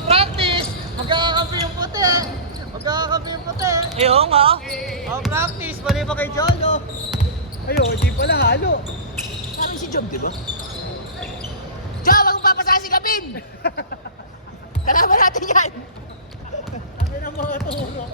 Practice! Magkakakampi yung puti. Magkakakampi yung puti. Ayun nga. Practice. Mali pa kay Jolo. Ayun, hindi pala halo. Parang si Job, di ba? Job, wag mo papasahin si Gabin! Kalaban natin yan! Sabi ng mga turo.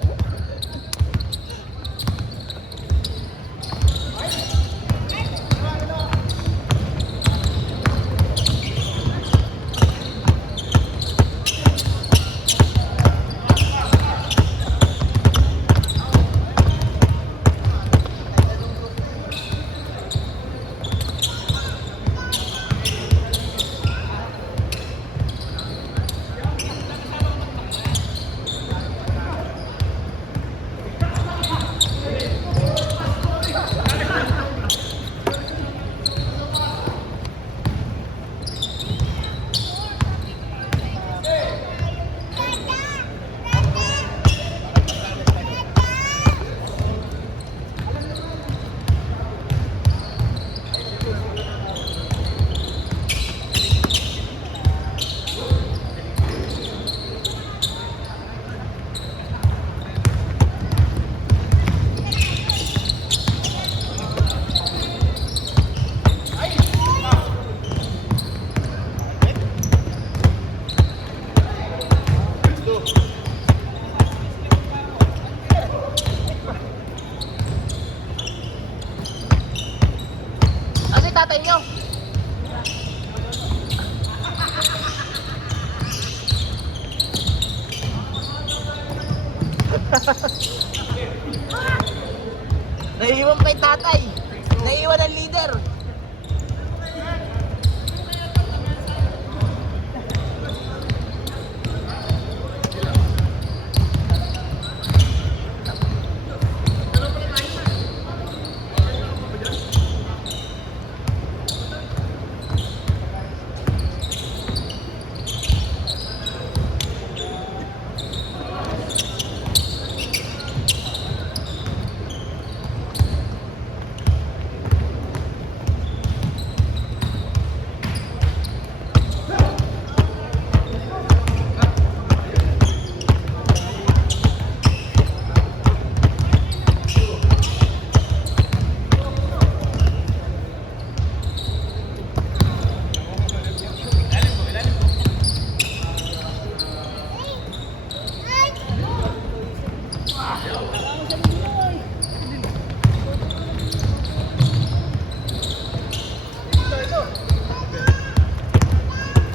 Ano yung tatay nyo? Naiiwan pa yung tatay. Naiiwan ang leader.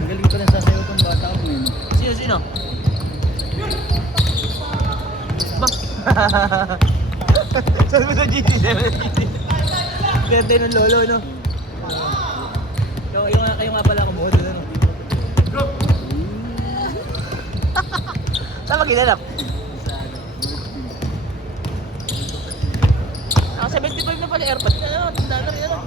Ang galing pa rin sasayaw itong bata ko ngayon. Sino? Ba? Saan mo sa GC? Ganda ng lolo, no? Kayo nga pala kumuha doon, no? Saan mag-inanap? Naka 75 na pala airpod. Ano? Tanda na rin, ano?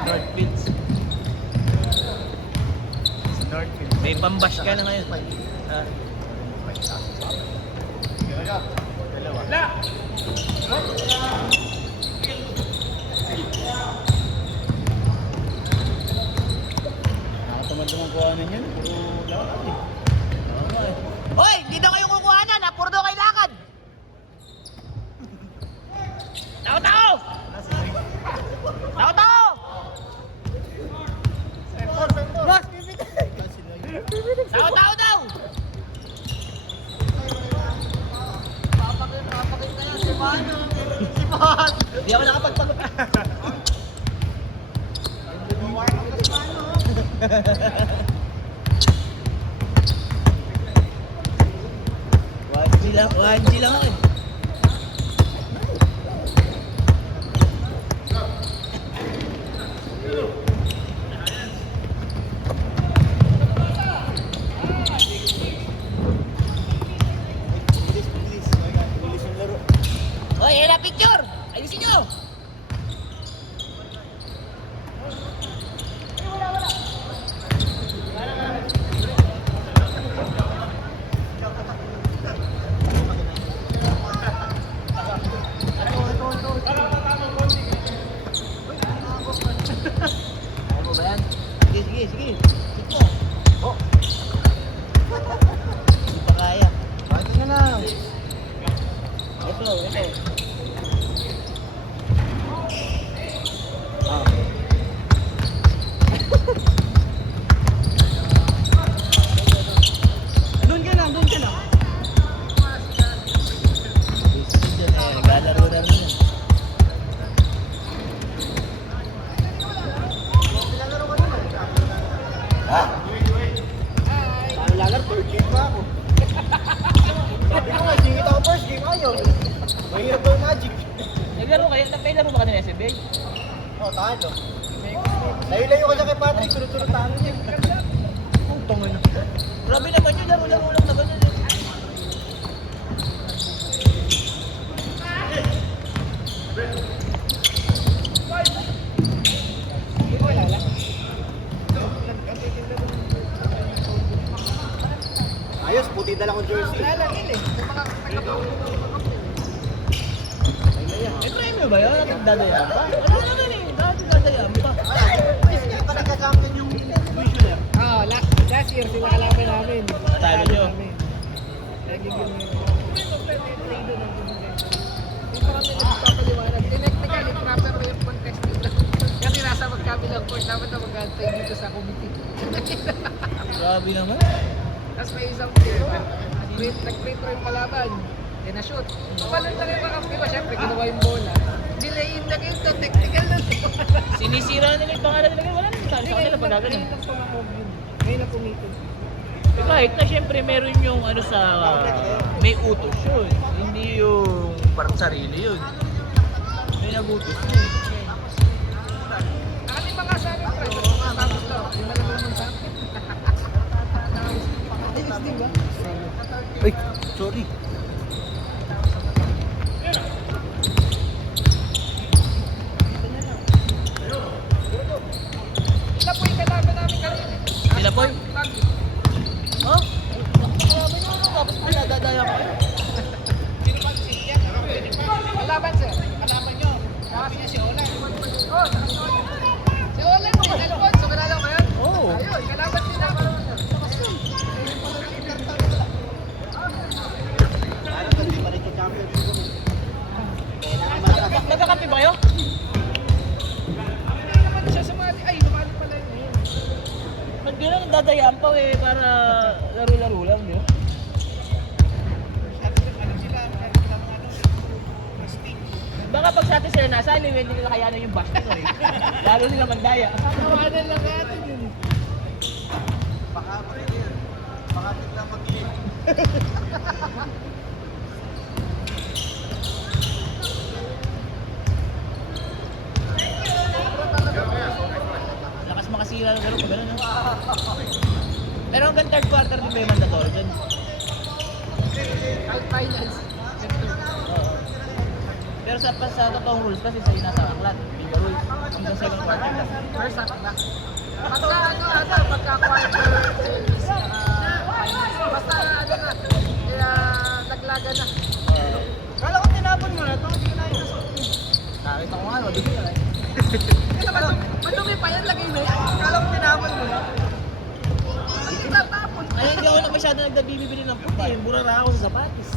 Northfields. Northfields. May pambash ka na ngayon. Ah. La! Nakatamad naman kuhanin yan. Puro lakad eh. Hoy! Dito kayo kukuhanan ha! Puro daw kayo lakad! Tao! Tao! Boss, bibigay! Tao daw! Papakit na yan, si Mano. Si Mano. Hindi ako nakapagpag... Warm up na si Mano. 1G lang ako eh. Hoy, hila picture! Ayusin nyo! may laro ba ka ng SBA? Oh, talo. Layo-layo ka dyan kay Patrick, sunod-sunod talo niya. Ang tungo na. Grabe naman yun, laro-laro lang naman yun. Ayos, puti na lang ang jersey. May premyo ba yun? Dadayaan pa? Ano naman eh? Dadayaan pa. Ito nagka-champion yung commissioner. Oo, last year sila kalaban namin. Talo nyo. Lagi yung Yung pa kami nagpapaliwanag. Technically, proper way of contesting lang. Kasi nasa magkabilang court, dapat na mag-antay dito sa committee. Grabe naman. Tapos may isang player, nag-free throw yung kalaban. Eh na-shoot. Papalan lang yung kakampi ko, syempre ginawa yung bola. Delayin na kayo to, technical na to. Sinisira nila yung pangalan nila. Wala naman sa kanila pag gagawin. Ngayon lang pumakog yun. Ngayon lang pumitin. Eh, kahit na syempre meron yung ano sa may utos yun. Hindi yung parang sarili yun. May nagutos yun. Ano yung mga sabi ko? Tapos daw, yung malamang mong sabi. Ayos din ba? Uy, sorry. Ila po yung kalaban namin kanina. Sila po? Tagi. Oh? Grabe nyo ano? Tapos pinadadaya ko. Sino ba si Ian? Kalaban sir. Kalaban nyo. Sabi niya si Olan. Oh, si Olan mo. Dalpon. So kilala mo yan? Oo. Ayun, kalaban din namin. Hindi pa rin champion. Nagkakampi ba kayo? Hindi naman siya sumali. Ay, lumali pala yun ngayon. Ba't gano'n dadayaan pa eh para laro-laro lang, di ba? Baka pag sa atin sila nasali, hindi nila kayanan yung bash nito eh. Lalo sila mandaya. Kawanan lang natin yun. Baka pwede yun. Baka tignan mag-ilim. Lakas makasira ng gano'n pag gano'n. No? Pero hanggang third quarter din ba yung mandatory dyan? Kahit finals. Oo. Pero sa totoong rules kasi sa'yo nasa aklat. Yung rules. Hanggang second quarter lang. First half na. Pagka pagka quarter series, finals. Basta ano na, kaya naglaga na. Kala ko tinapon mo na ito. Hindi ko na inasok. Nakita ko nga, madumi ka lang. Kaya madumi pa yan, lagay na yan. Kala ko tinapon mo na. Hindi tatapon. Ay, hindi ako na masyado nagdabibili ng puti. Burara ako sa sapatos.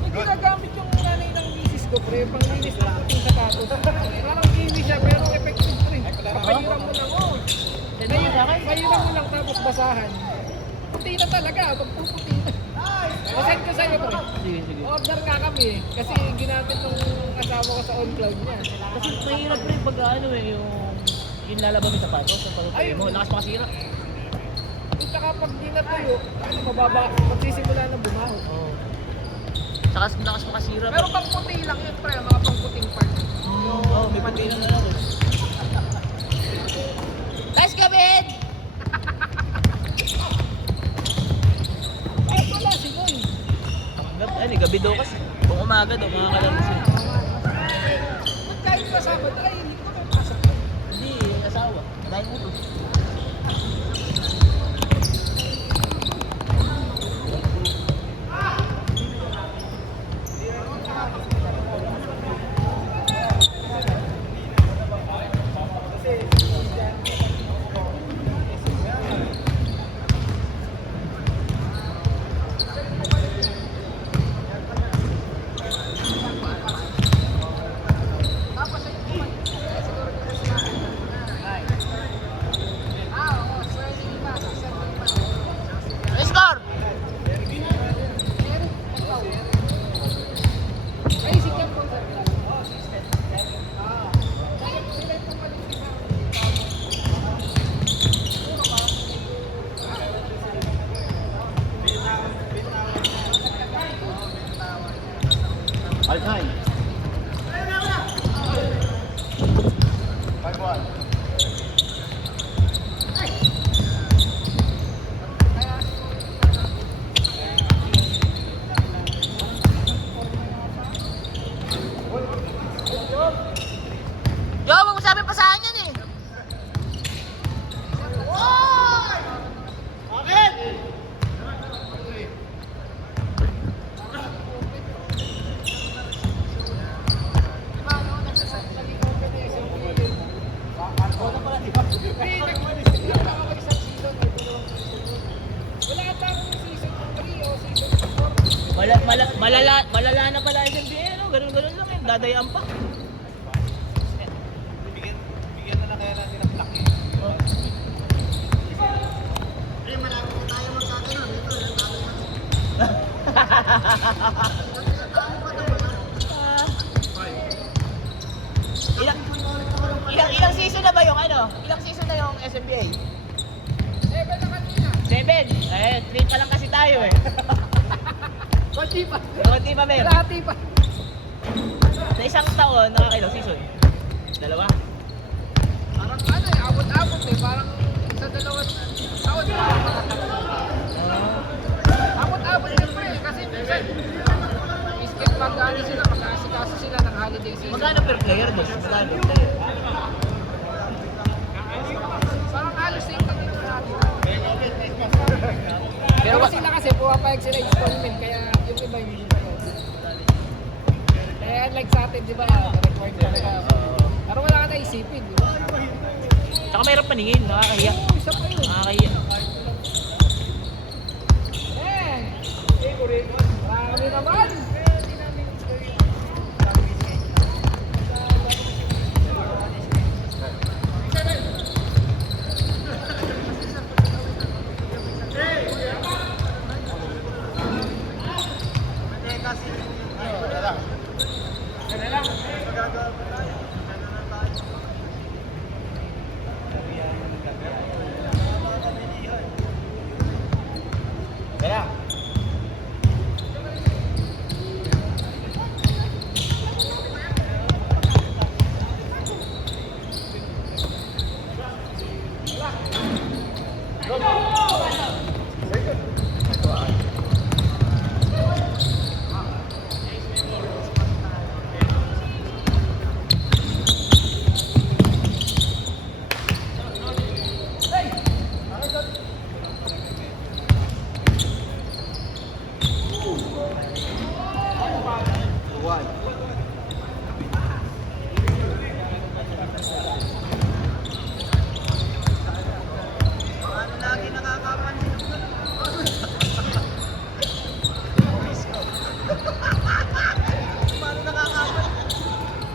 May ginagamit yung nanay ng misis ko, pre, pang linis ng puting sapatos. Parang kiwi siya, pero effective, pre. Papahiram mo lang, oh. Pahiram mo lang tapos basahan. Puti na talaga, magpuputi na. Masend ko sa'yo, pre. Sige, sige. Order nga kami, kasi ginamit nung asawa ko sa on-cloud niya. Kasi mahirap rin pag ano eh, yung lalaban yung sapatos, yung pagkakaya mo, lakas makasira. At saka pag di natuyo, mababa, magsisimula na bumaho. Oo. Saka lakas makasira. Pero pang puti lang yun, pre, mga pang puting part. Oo, may puti lang na lang. Guys, Gabin! Ay, wala, si Noy. Ano, gabi daw kasi. Kung umaga daw, mga kalaro sila. Kahit kasama, ay, hindi ko makakasap. Hindi, asawa. Dahil mo to. Alkheim. 5-1. Yo, wag mo sabi pasahan yan eh. Bakit? Wala ata akong season 3 o season 4. Malala na pala yung NBA, no? Ganun-ganun lang yun. Dadayaan pa. Bigyan na lang kaya natin ng plak eh. Pre, malabo ko tayo magkaganon. Ito, Ilang season na ba yung ano? Ilang season na yung SMBA? 7 na kanina. 7. Eh, 3 pa lang kasi tayo eh. Konti pa. Kunti pa meron. Kalahati pa. Sa isang taon, nakakailang season? 2? Parang ano eh, abot-abot eh. Parang sa dalawang taon. Parang matatakot. Abot-abot yun pa eh. Kasi minsan, isket pag-ano sila, mag-aasikaso sila ng holiday season. Magkano per player, boss? Magkano per player? Parang halos same kami naman natin. Pero Pero sila kasi pumapayag sila installment, kaya yung iba yung kaya unlike sa atin, di ba, required talaga. Pero wala ka na isipin, di ba? Tsaka mayroon paningin, nakakahiya. Oo, isa pa yun. Nakakahiya. Marami naman. Kaya,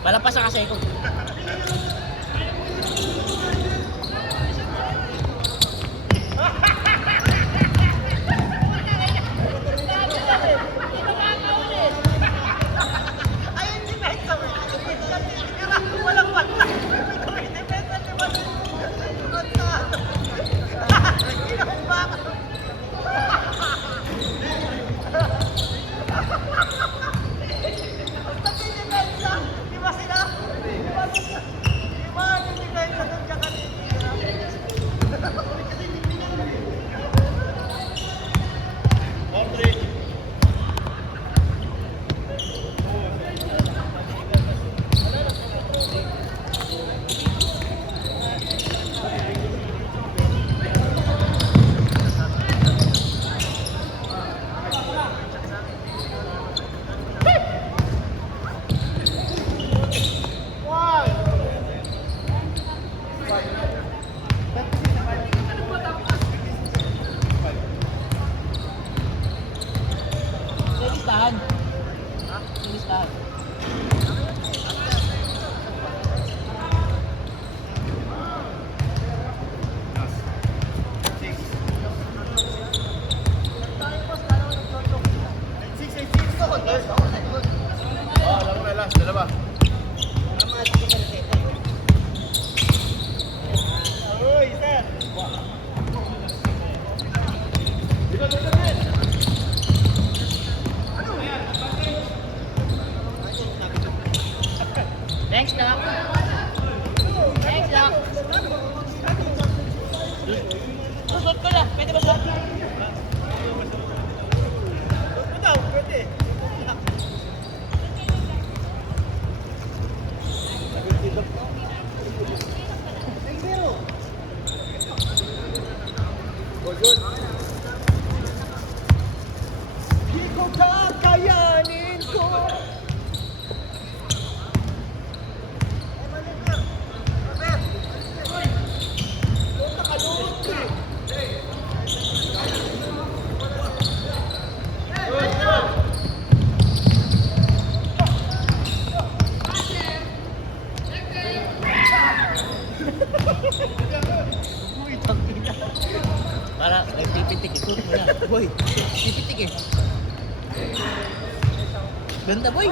palampasan kasi ako. Listahan. Listahan. Laro na last, dalawa. Uy, sir. Dito, dito, dito. Ganda boy.